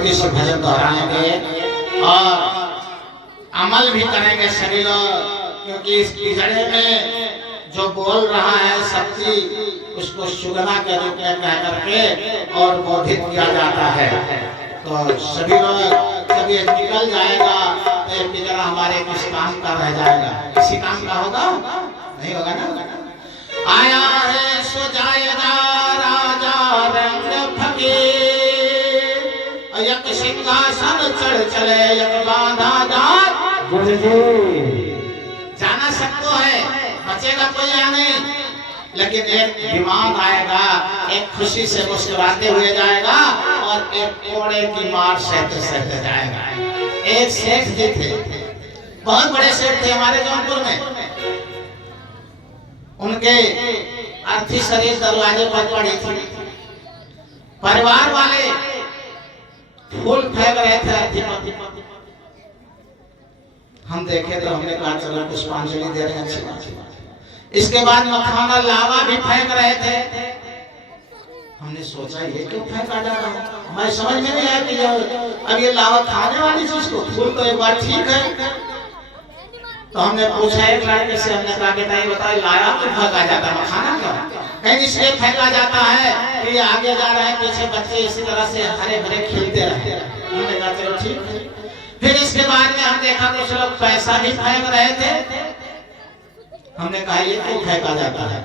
मर्जी से भजन दोहराएंगे और अमल भी करेंगे सभी लोग, क्योंकि इस पिजड़े में जो बोल रहा है शक्ति उसको सुगना के रूप में कह करके और बोधित किया जाता है। तो सभी लोग जब ये निकल जाएगा तो ये पिजड़ा हमारे किस काम का रह जाएगा? किसी काम का होगा नहीं होगा ना। आया है सो जाएगा राजा रंग फकीर, एक सिंहासन चढ़ चले एक बांधा जात। जाना सबको है, बचेगा कोई या नहीं, लेकिन एक विमान आएगा, एक खुशी से मुस्कुराते हुए जाएगा और एक कोड़े की मार सहते सहते जाएगा। एक सेठ जी थे, बहुत बड़े सेठ थे हमारे जौनपुर में। उनके अर्थी शरीर दरवाजे पर पड़ी थी। परिवार वाले फूल फेंक रहे थे अर्थी पर। हम देखे तो हमने कहा चलो पुष्पांजलि दे रहे हैं, अच्छी बात है। इसके बाद मखाना लावा भी फेंक रहे थे। हमने सोचा ये क्यों फेंका जा रहा है, हमें समझ में नहीं आया कि अब ये लावा खाने वाली चीज को, फूल तो एक बार ठीक है। तो हमने पूछा एक लड़के से, हमने कहा कि नहीं बताइए लाया क्यों फेंका जाता है, मखाना क्यों? कहीं इसलिए फेंका जाता है कि ये आगे जा रहे हैं, पीछे बच्चे इसी तरह से हरे भरे खेलते रहते हैं। हमने कहा चलो ठीक है। फिर इसके बाद में हम देखा कुछ लोग पैसा भी फेंक रहे थे। हमने कहा ये क्यों फेंका जाता है?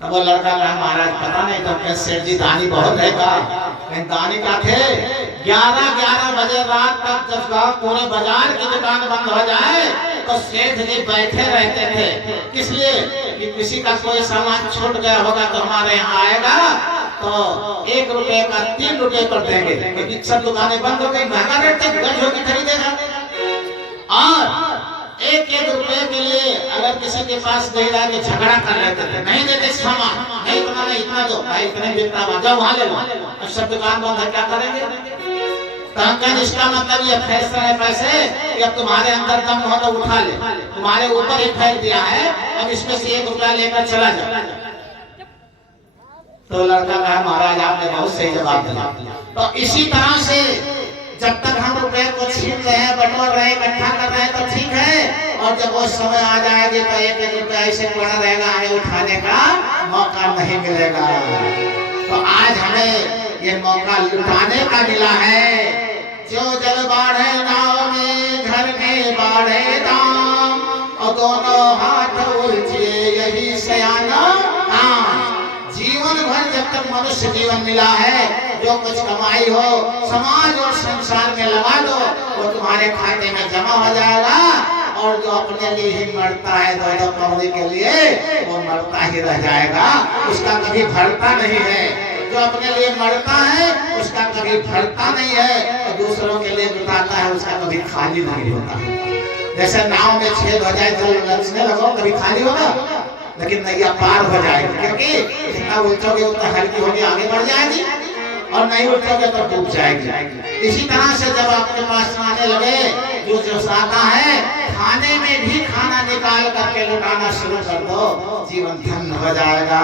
तब वो लड़का कहा महाराज पता नहीं, तो सेठ जी दानी बहुत रहेगा। दानी का थे 11 बजे रात तक जब पूरे बाजार की दुकान बंद हो जाए तो सेठ जी बैठे रहते थे। किस लिए? कि किसी का कोई सामान छूट गया होगा तो हमारे यहाँ आएगा तो 1 रुपए का 3 रुपए पर देंगे, क्योंकि सब दुकानें बंद हो गई, महंगा रेट तक गज होगी खरीदेगा। और 1-1 रुपए के लिए अगर किसी के पास नहीं रहा कि झगड़ा कर लेते थे, नहीं देते सामान, नहीं इतना नहीं इतना दो भाई, इतने बिकता हुआ जाओ वहां ले लो। अब सब दुकान बंद है, क्या करेंगे? तो इसका मतलब ये फैसला है पैसे कि अब तुम्हारे अंदर दम हो तो उठा ले, तुम्हारे ऊपर ही फेंक दिया है, अब इसमें से 1 रुपया लेकर चला जाओ। तो लड़का कहा महाराज आपने बहुत सही जवाब दिया। तो इसी तरह से जब तक हम रुपए को छीन रहे हैं, बटोर रहे हैं, इकट्ठा कर रहे हैं तो ठीक है, और जब वो समय आ जाएगी तो 1-1 रुपया ऐसे पड़ा रहेगा, हमें उठाने का मौका नहीं मिलेगा। तो आज हमें ये मौका लुटाने का मिला है। जो जल बाढ़े नाव में घर में बाढ़े दाम, और दोनों हाथ उलझे यही सयाना काम। जीवन भर जब तक मनुष्य जीवन मिला है, जो कुछ कमाई हो समाज और संसार में लगा दो, वो तुम्हारे खाते में जमा हो जाएगा। और जो अपने लिए ही मरता है 2-2 कौड़ी के लिए, वो मरता ही रह जाएगा, उसका कभी भरता नहीं है। जो अपने लिए मरता है उसका कभी भरता नहीं है, और दूसरों के लिए बिताता है उसका कभी खाली नहीं होता। जैसे नाव में छेद हो जाए तो लचने लगो, कभी खाली होगा, लेकिन नैया पार हो जाएगी, क्योंकि जितना उल्टोगे उतना हल्की होगी, आगे बढ़ जाएगी, और नहीं उल्टोगे तो डूब जाएगी। इसी तरह से जब आपके पास आने लगे जो सादा है, खाने में भी खाना निकाल करके लुटाना शुरू कर दो, जीवन धन्य हो जाएगा।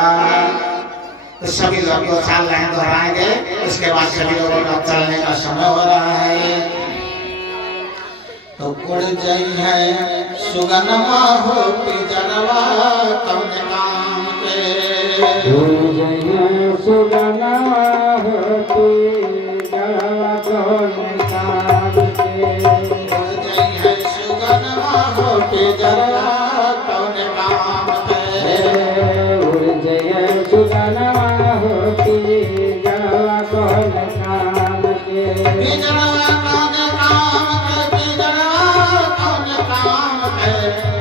तो सभी लोग 2-4 लाइन दोहराएंगे, उसके बाद सभी लोगों का चलने का समय हो रहा है। तो उड़ जाई है सुगनमा हो पिजड़वा कौन काम के, उड़ जाई है सुगनमा हो पिजड़वा कौन काम के, उड़ जाई है सुगनमा हो पिजड़वा कौन काम के, उड़ जाई है सुगनमा हो पिजड़वा कौन काम के, पिजड़वा कौन काम के, पिजड़वा कौन काम के,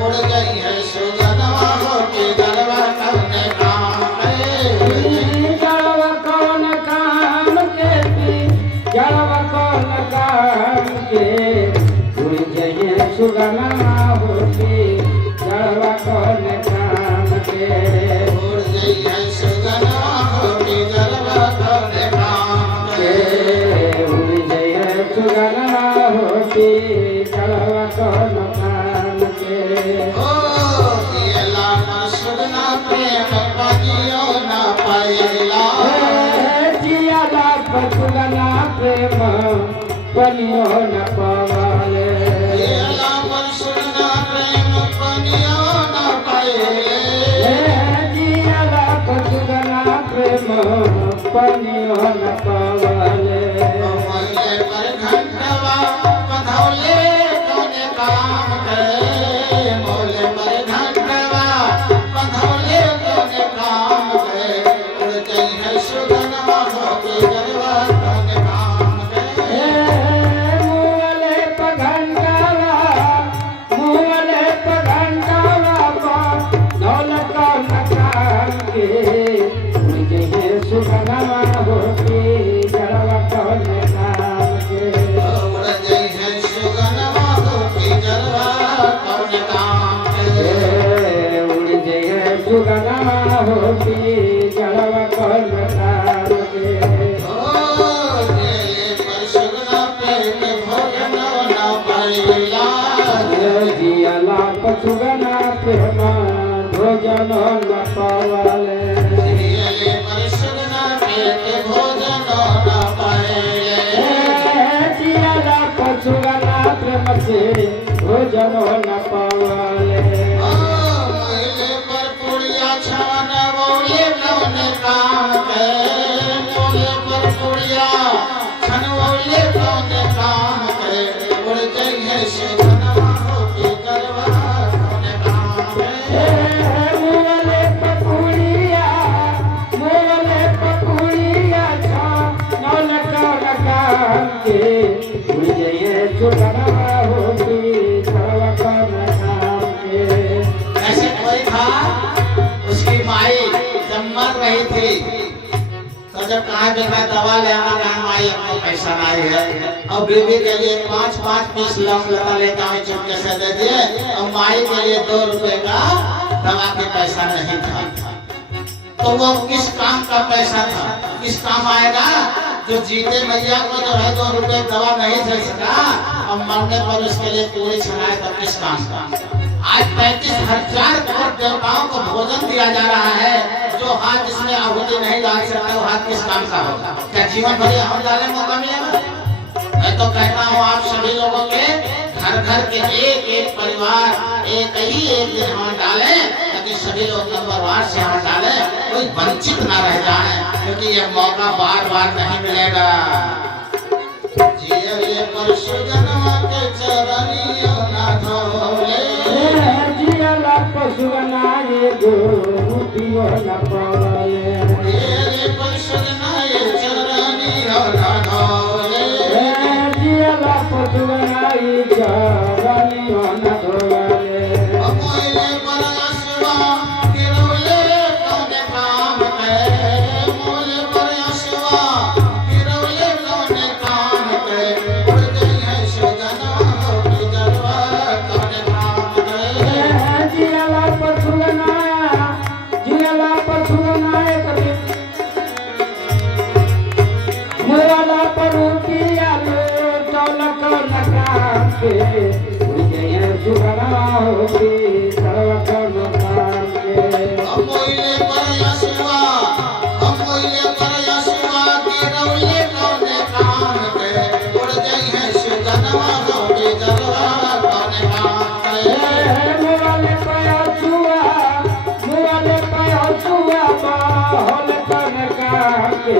उड़ गई है सुगनमा हो पिजड़वा कौन काम के, पिजड़वा कौन काम के, पिजड़वा कौन काम के, उड़ जाई है सुगनमा हो पिजड़वा कौन काम के, उड़ गई है सुगनमा हो पिजड़वा कौन काम के, उड़ जाई है सुगनमा हो पिजड़वा कौन काम के। ओ दियला न सुगना प्रेम पजियो न पाइला, जियाला पसुगना प्रेम प्रेम पनियो न पवाले जियला पर सुगना प्रेम पनियो न पाइले जियला पर सुगना प्रेम पनियो न पवाले मोले पर घंटवा पधौले कौने काम करे मोले पर घंटवा पधौले कौने काम करे उड़ गई है सुगनवा होके गरवा कौने काम करे मुवले पघंटावा मुवले पघंटावा दौलत नकार के मुझे सुगनवा होके जड़वा कौन नाम के उड़ गई है सुगनवा होके गरवा कौने काम करे उड़ जय सुगनवा होके जड़वा कौन नाम के ओ जेले पर सुगना पेट भोजन न पाइला जियला पशुगना प्रेम भोजन न पवाले जियले पर सुगना पेट भोजन न पाइले जियला पशुगना प्रेम से भोजन न पवाले ओ मोले पर पुड़िया छान बोले कौने काम के मोले पर पुड़िया छन बोले कौने काम के उड़ गई है सुगनवा होके गरवा कौने काम के मुवले पपुड़िया छा नौल कौन काम के उड़ जय सुगनवा होके जड़वा कौन नाम के ऐसे कोई था उसकी माई जब मर रही थी तो जब कहा देखा दवा ले आना कहा माई आपको पैसा नहीं है और बीबी के लिए 5-5 पीस लौंग लता लेता हूँ चुपके से दे दिए और माई के लिए 2 रुपए का दवा के पैसा नहीं था तो वो किस काम का पैसा था किस काम आएगा जो जीते मैया को जो है 2 रुपए दवा नहीं दे सका और मरने पर उसके लिए पूरी छनाए तो किस काम का आज 35,000 करोड़ देवताओं को भोजन दिया जा रहा है जो हाथ जिसमें आहुति नहीं डाल सकता वो हाथ किस काम का होगा क्या जीवन भर हम डाले मौका मिलेगा मैं तो कहता हूँ आप सभी लोगों के घर घर के एक परिवार एक दिन हम डाले ताकि सभी लोग परिवार से हम डाले कोई वंचित ना रह जाए क्योंकि ये मौका बार बार नहीं मिलेगा जियले पर सुगनवा के चरनियों ना धोले जियला पशुगना ये गोपियो न पवाले जियले पर सुगना ये चरनियों ना धोले जियला पशुगना ये चरनियो न धोले मोले पर असवा गिरौले कौने काम के मोले पर असवा गिरौले कौने काम के उड़ गई है सुगनवा होके गरवा कौने काम के जियला पशुगना कभी मुवाला परुकिया लो चौलक नकार के जय सुगना होके सर्वक नकार के मोले पर असवा गिरौले कौने काम के उड़ गई है सुगनवा होके गरवा कौने काम के मुवाले पाया छुआ बाहल कनकार के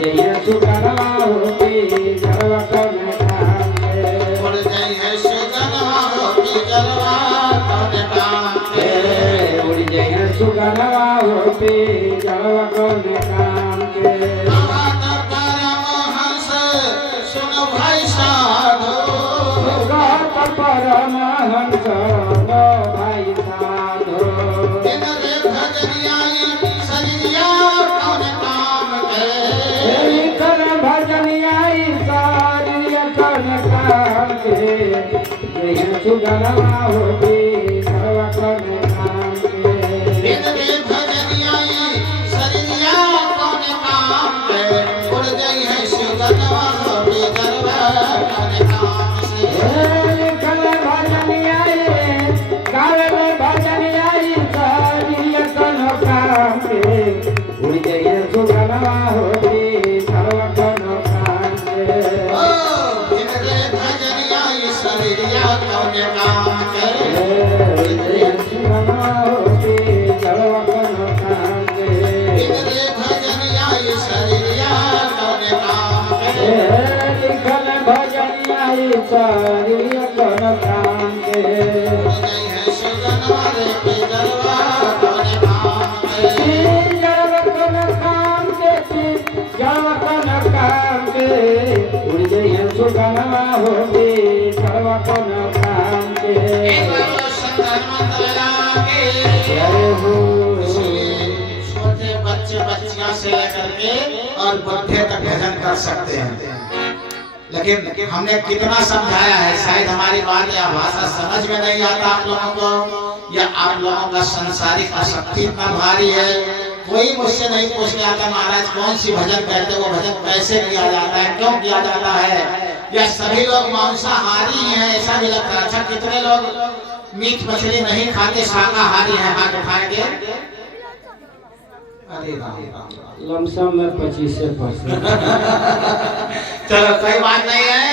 जय सुगना होके सर्वक नकार के उड़ गई है सुगनवा होके गरवा कौने काम के उड़ जय सुगनवा होके जड़वा कौन काम के कहत परमहंस सुन भाई साधो कहत परमहंस नो भाई साधो दिन रे भजनियाई सरिया कौने काम के कर भजनियाई सारी कौन काम के जय सुगनवा होके जड़वा कौन काम के दिन रे भजनियाई सरिया कौने काम के उड़ गई है सुगनवा होके गरवा कौने काम से कर भजनियाई सारी कौन काम के उड़ जय सुगनवा होके सर्व कौन काम के कौन काम के हृदय सुगनमा होती जलवा कौन काम के इंद्रिय भजनिया ईश्वरिया कौन काम के लिखल भजनिया ईश्वरिया कौन काम के नहीं है सुगन वाले के जलवा कौन काम के जलवा कौन काम के जलवा कौन काम के हृदय सुगनमा होती जलवा कौन काम के संतन मंत्र लागे जय हो छोटे बच्चे बच्चियां से लेकर के और बुढ़े तक भजन कर सकते हैं। लेकिन हमने कितना समझाया है, शायद हमारी बात या भाषा समझ में नहीं आता आप लोगों को, या आप लोगों का संसारिक आसक्ति इतना भारी है। कोई मुझसे नहीं पूछ के आता महाराज कौन सी भजन कहते, वो भजन कैसे किया जाता है, क्यों किया जाता है, या सभी लोग मांसाहारी हैं ऐसा भी लगता है। अच्छा कितने लोग मीट मछली नहीं खाते, शाकाहारी हैं, हाथ उठाएंगे। अरे लमसम में 25%। चलो कोई बात नहीं है।